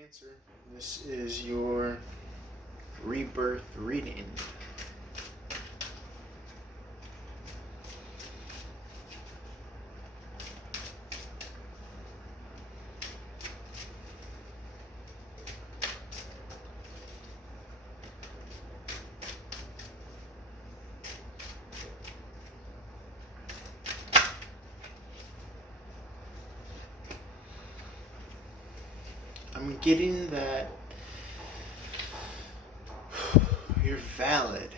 Cancer. This is your rebirth reading. I'm getting that you're valid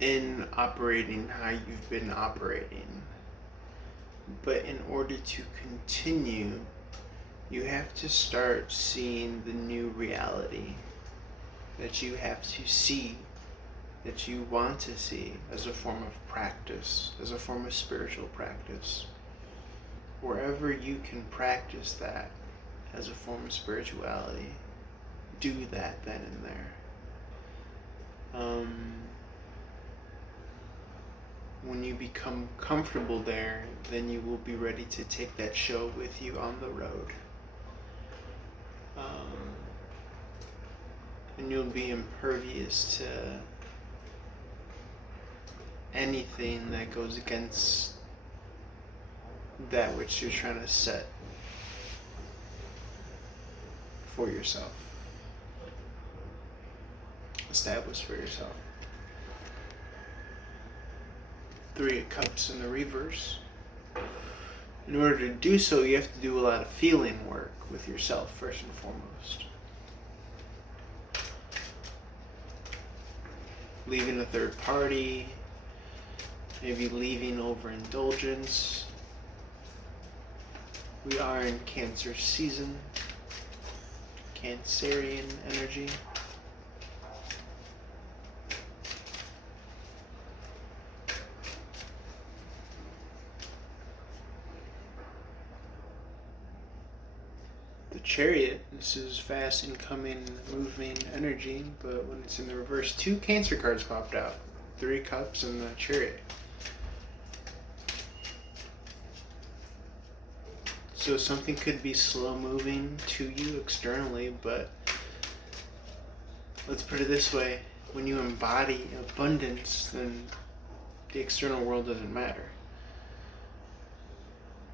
in operating how you've been operating. But in order to continue, you have to start seeing the new reality that you have to see, that you want to see as a form of practice, as a form of spiritual practice. Wherever you can practice that as a form of spirituality, do that then and there. When you become comfortable there, then you will be ready to take that show with you on the road. And you'll be impervious to anything that goes against that which you're trying to set for yourself, establish for yourself. 3 of Cups in the reverse. In order to do so, you have to do a lot of feeling work with yourself first and foremost. Leaving a third party, maybe leaving overindulgence. We are in Cancer season, Cancerian energy. The Chariot, this is fast incoming, moving energy, but when it's in the reverse, 2 Cancer cards popped out. 3 Cups and the Chariot. So something could be slow moving to you externally, but let's put it this way. When you embody abundance, then the external world doesn't matter.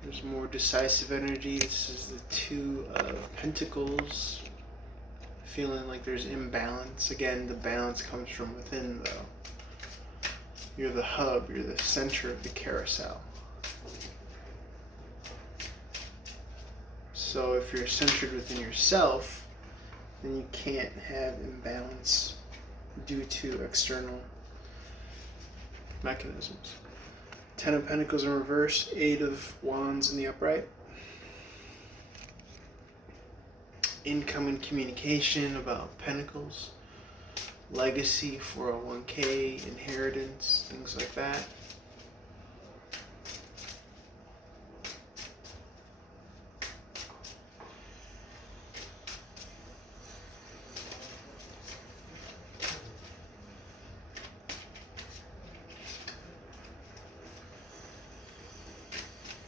There's more decisive energy. This is the 2 of Pentacles. Feeling like there's imbalance. Again, the balance comes from within, though. You're the hub. You're the center of the carousel. So if you're centered within yourself, then you can't have imbalance due to external mechanisms. 10 of Pentacles in reverse, 8 of Wands in the upright. Incoming communication about Pentacles, legacy, 401k, inheritance, things like that.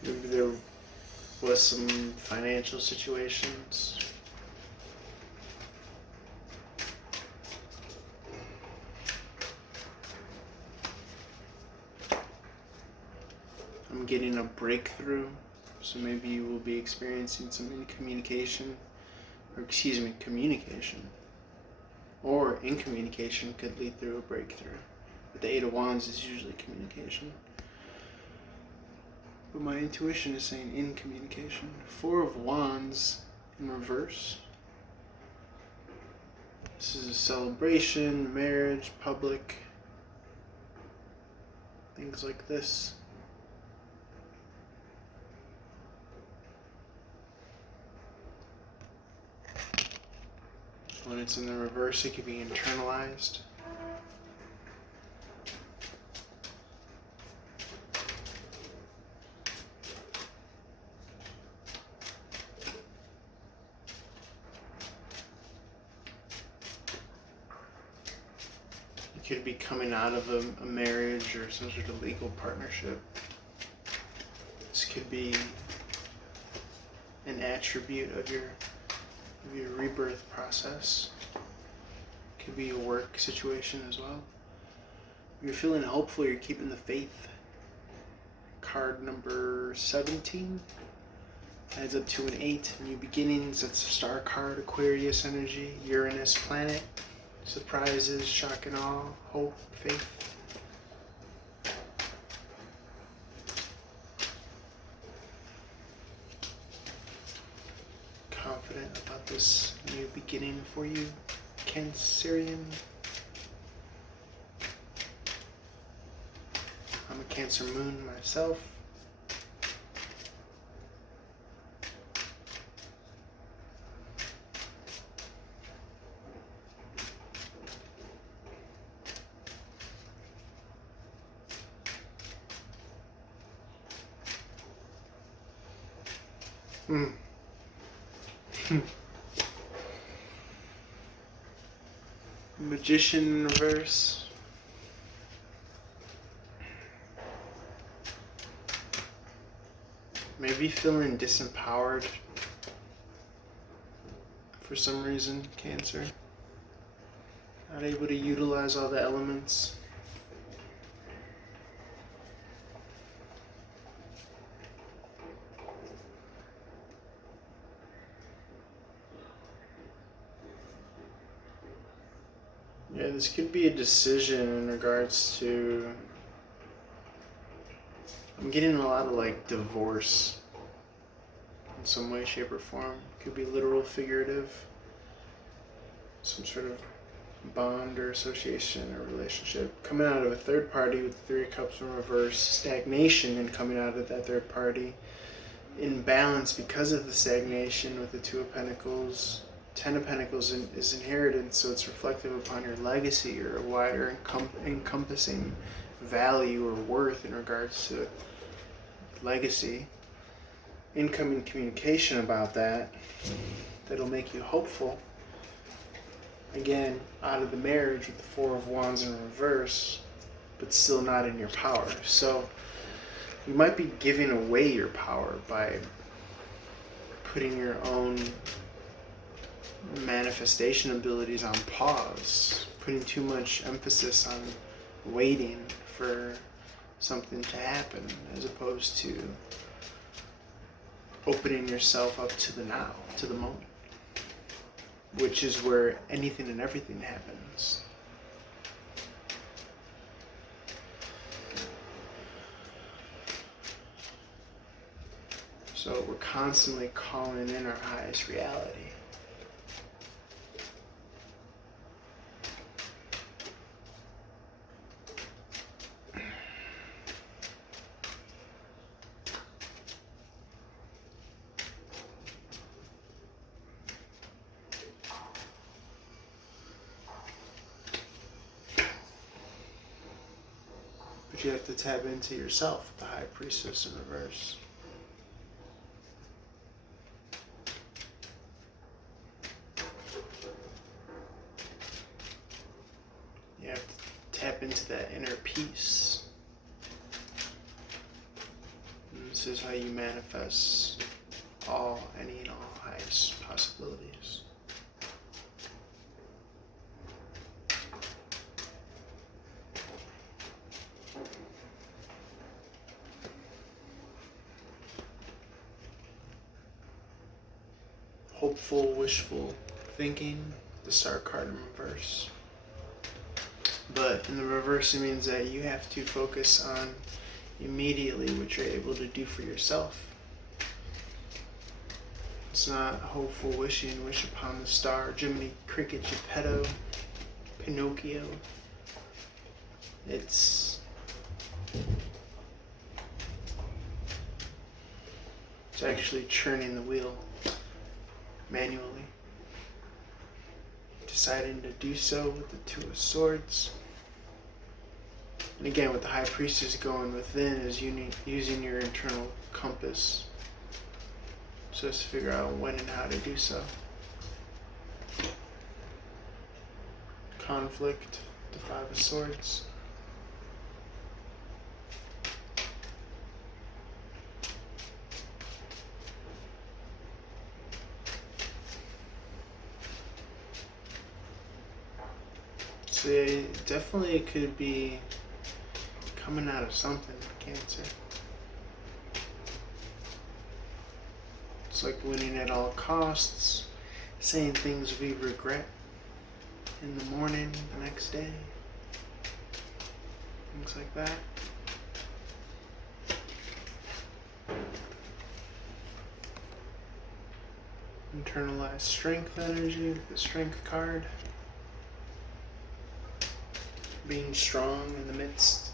Maybe there was some financial situations. I'm getting a breakthrough, so maybe you will be experiencing some communication, or incommunication could lead through a breakthrough. But the 8 of Wands is usually communication. But my intuition is saying in communication. 4 of Wands in reverse. This is a celebration, marriage, public, things like this. When it's in the reverse, it can be internalized. Could be coming out of a marriage or some sort of legal partnership. This could be an attribute of your rebirth process. Could be a work situation as well. You're feeling hopeful, you're keeping the faith. Card number 17 adds up to an 8. New beginnings, that's a star card, Aquarius energy, Uranus planet, surprises, shock and awe, hope, faith. Confident about this new beginning for you, Cancerian. I'm a Cancer moon myself. Magician in reverse. Maybe feeling disempowered for some reason, Cancer. Not able to utilize all the elements. Yeah, this could be a decision in regards to... I'm getting a lot of like divorce in some way, shape, or form. Could be literal, figurative. Some sort of bond or association or relationship. Coming out of a third party with the 3 of Cups in reverse. Stagnation and coming out of that third party. Imbalance because of the stagnation with the 2 of Pentacles. 10 of Pentacles is inheritance, so it's reflective upon your legacy or a wider encompassing value or worth in regards to legacy. Incoming communication about that that'll make you hopeful. Again, out of the marriage with the 4 of Wands in reverse, but still not in your power. So you might be giving away your power by putting your own manifestation abilities on pause, putting too much emphasis on waiting for something to happen as opposed to opening yourself up to the now, to the moment, which is where anything and everything happens. So we're constantly calling in our highest reality. You have to tap into yourself, the High Priestess in reverse. You have to tap into that inner peace. And this is how you manifest any and all highest possibilities. Hopeful, wishful thinking, the Star card in reverse. But in the reverse, it means that you have to focus on immediately what you're able to do for yourself. It's not hopeful wishing, wish upon the star, Jiminy Cricket, Geppetto, Pinocchio. It's actually churning the wheel manually. Deciding to do so with the 2 of Swords. And again, with the High Priestess going within is using your internal compass so as to figure out when and how to do so. Conflict, the 5 of Swords. So definitely it could be coming out of something, Cancer. It's like winning at all costs, saying things we regret in the morning, the next day, things like that. Internalized strength energy, the strength card. Being strong in the midst.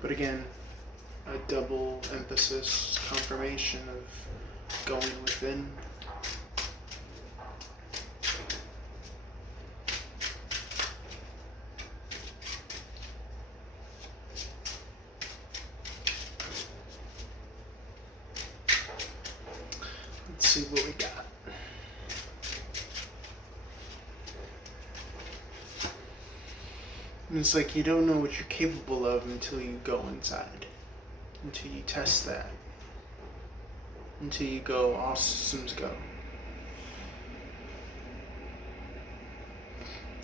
But again, a double emphasis, confirmation of going within. Let's see what we got. And it's like you don't know what you're capable of until you go inside, until you test that, until you go, all systems go.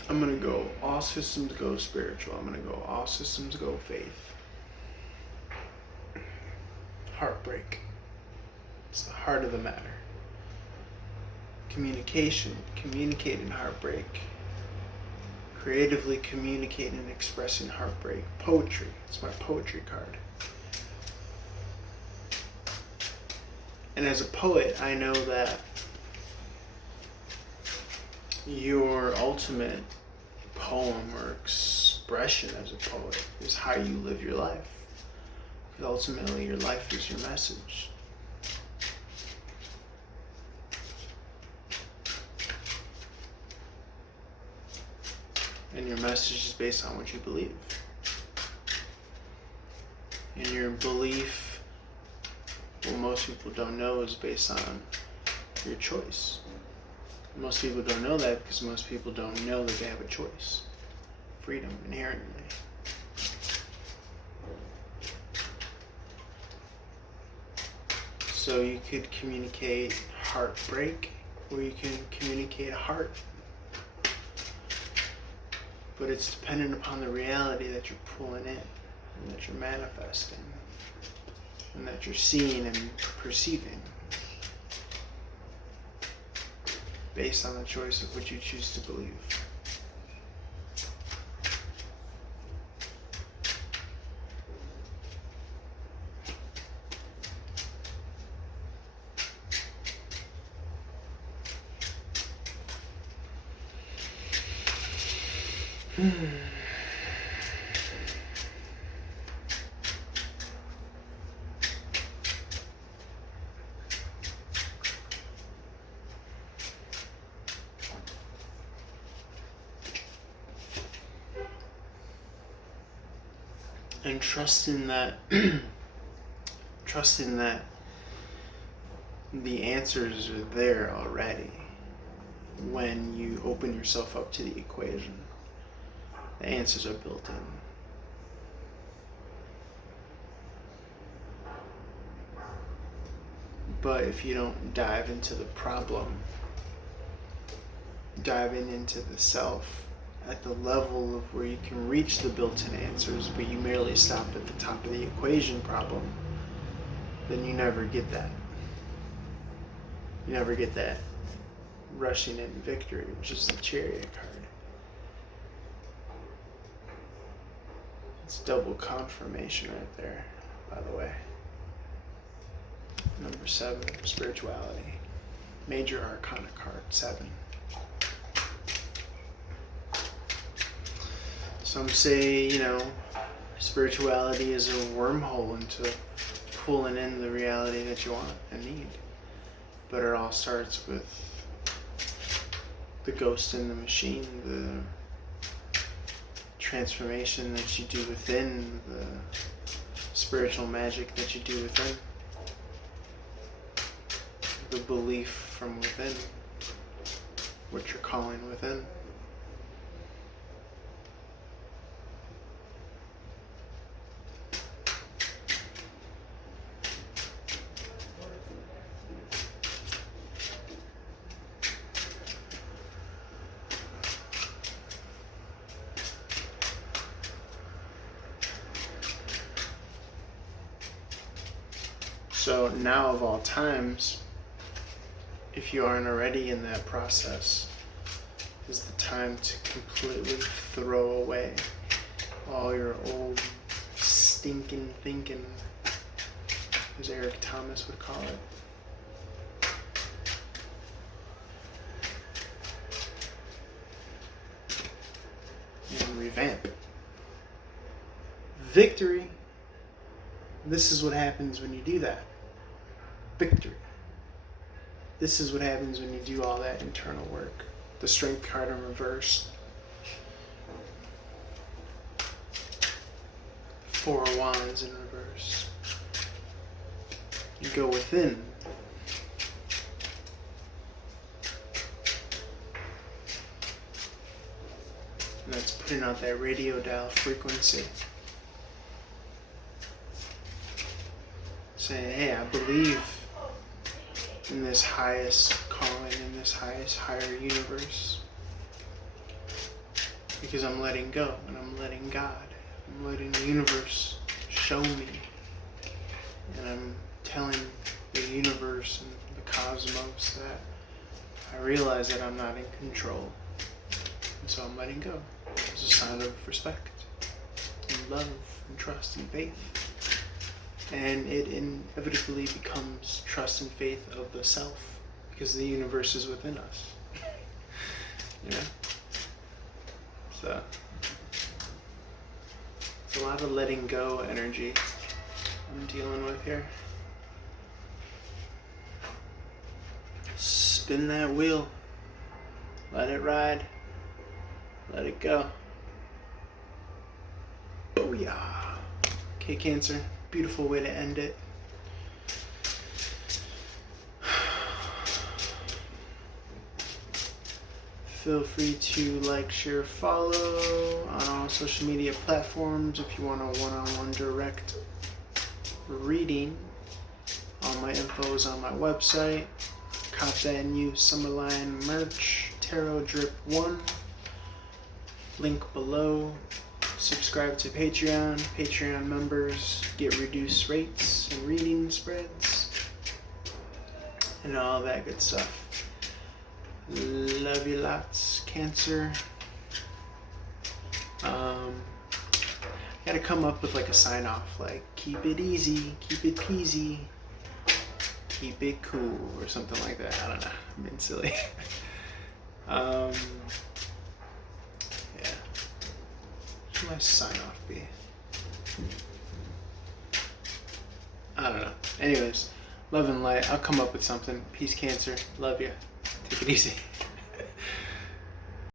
I'm gonna go, all systems go spiritual. I'm gonna go, all systems go faith. Heartbreak. It's the heart of the matter. Communication, communicating heartbreak. Creatively communicating and expressing heartbreak. Poetry. It's my poetry card. And as a poet, I know that your ultimate poem or expression as a poet is how you live your life. Because ultimately your life is your message. And your message is based on what you believe. And your belief, what most people don't know, is based on your choice. Most people don't know that because most people don't know that they have a choice. Freedom, inherently. So you could communicate heartbreak, or you can communicate heart. But it's dependent upon the reality that you're pulling in, and that you're manifesting, and that you're seeing and perceiving, based on the choice of what you choose to believe. And trusting that the answers are there already when you open yourself up to the equation. The answers are built in. But if you don't dive into the problem, diving into the self at the level of where you can reach the built-in answers, but you merely stop at the top of the equation problem, then you never get that. You never get that rushing in victory, which is the Chariot card. It's double confirmation right there, by the way. Number 7, spirituality. Major Arcana card, 7. Some say, spirituality is a wormhole into pulling in the reality that you want and need. But it all starts with the ghost in the machine, the transformation that you do within, the spiritual magic that you do within, the belief from within, what you're calling within. So now of all times, if you aren't already in that process, is the time to completely throw away all your old stinking thinking, as Eric Thomas would call it. And revamp. Victory. This is what happens when you do that. Victory. This is what happens when you do all that internal work. The strength card in reverse. 4 of Wands in reverse. You go within. And that's putting out that radio dial frequency. Saying, hey, I believe in this highest calling, in this highest, higher universe. Because I'm letting go, and I'm letting God, I'm letting the universe show me. And I'm telling the universe and the cosmos that I realize that I'm not in control. And so I'm letting go. It's a sign of respect, and love, and trust, and faith. And it inevitably becomes trust and faith of the self, because the universe is within us. You know? So, it's a lot of letting go energy I'm dealing with here. Spin that wheel. Let it ride. Let it go. Booyah! Okay, Cancer. Beautiful way to end it. Feel free to like, share, follow on all social media platforms if you want a one-on-one direct reading. All my info is on my website. Cop that new Summerline merch, Tarot Drip 1. Link below. Subscribe to Patreon. Patreon members get reduced rates and reading spreads and all that good stuff. Love you lots, Cancer. Gotta come up with like a sign off, like keep it easy, keep it peasy, keep it cool, or something like that. I don't know. I'm being silly. Yeah. What should my sign off be? I don't know. Anyways, love and light. I'll come up with something. Peace, Cancer. Love you. Take it easy.